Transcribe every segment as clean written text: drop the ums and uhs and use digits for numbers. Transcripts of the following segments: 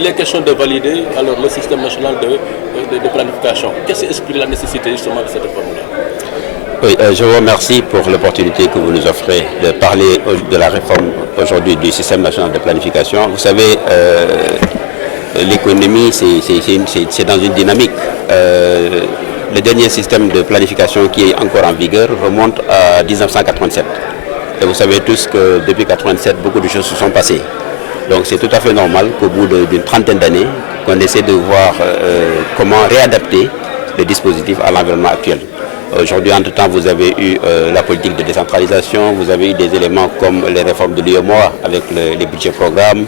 il est question de valider alors, le système national de planification. Qu'est-ce qui explique la nécessité justement de cette réforme-là? Oui, je vous remercie pour l'opportunité que vous nous offrez de parler de la réforme aujourd'hui du système national de planification. Vous savez, l'économie, c'est dans une dynamique. Le dernier système de planification qui est encore en vigueur remonte à 1987. Et vous savez tous que depuis 1987, beaucoup de choses se sont passées. Donc c'est tout à fait normal qu'au bout d'une trentaine d'années, qu'on essaie de voir comment réadapter le dispositif à l'environnement actuel. Aujourd'hui, entre-temps, vous avez eu la politique de décentralisation, vous avez eu des éléments comme les réformes de l'UEMOA avec les budgets programmes,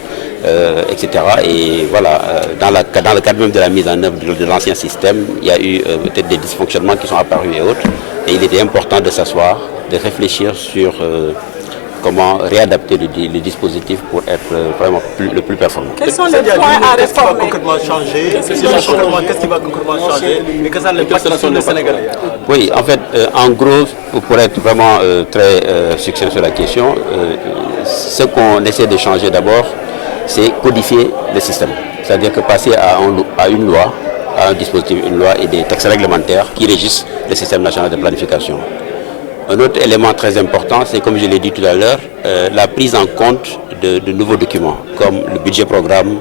etc. Et voilà, dans le cadre même de la mise en œuvre de l'ancien système, il y a eu peut-être des dysfonctionnements qui sont apparus et autres. Et il était important de s'asseoir, de réfléchir sur comment réadapter le dispositif pour être vraiment le plus performant. Quels sont les points à réformer? Qu'est-ce qui va concrètement changer et quels sont les impacts sur les Sénégalais? Oui, en fait, en gros, pour être vraiment très succinct sur la question, ce qu'on essaie de changer d'abord, c'est codifier le système. C'est-à-dire que passer à une loi, à un dispositif, une loi et des textes réglementaires qui régissent le système national de planification. Un autre élément très important, c'est comme je l'ai dit tout à l'heure, la prise en compte de nouveaux documents, comme le budget programme,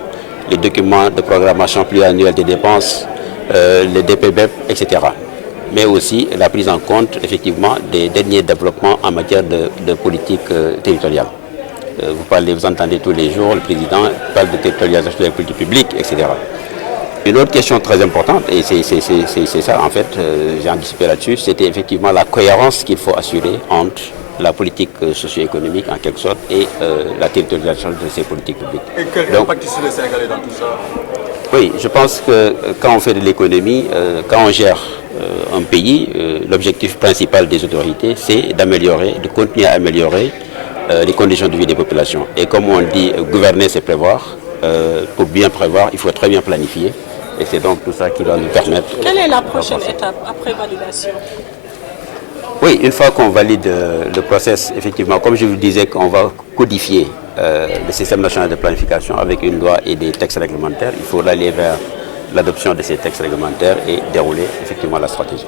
les documents de programmation pluriannuelle des dépenses, le DPBEP, etc. Mais aussi la prise en compte, effectivement, des derniers développements en matière de politique territoriale. Vous entendez tous les jours, le président parle de territorialisation des politiques publiques, etc. Une autre question très importante, et c'est ça en fait, j'ai anticipé là-dessus, c'était effectivement la cohérence qu'il faut assurer entre la politique socio-économique en quelque sorte et la territorialisation de ces politiques publiques. Et quel impact sur les Sénégalais dans tout ça? Oui, je pense que quand on fait de l'économie, quand on gère un pays, l'objectif principal des autorités, c'est d'améliorer, de continuer à améliorer les conditions de vie des populations. Et comme on dit, gouverner, c'est prévoir. Pour bien prévoir, il faut très bien planifier. Et c'est donc tout ça qui doit nous permettre... Quelle est la prochaine étape après validation? Oui, une fois qu'on valide le process, effectivement, comme je vous disais, qu'on va codifier le système national de planification avec une loi et des textes réglementaires, il faut aller vers l'adoption de ces textes réglementaires et dérouler effectivement la stratégie.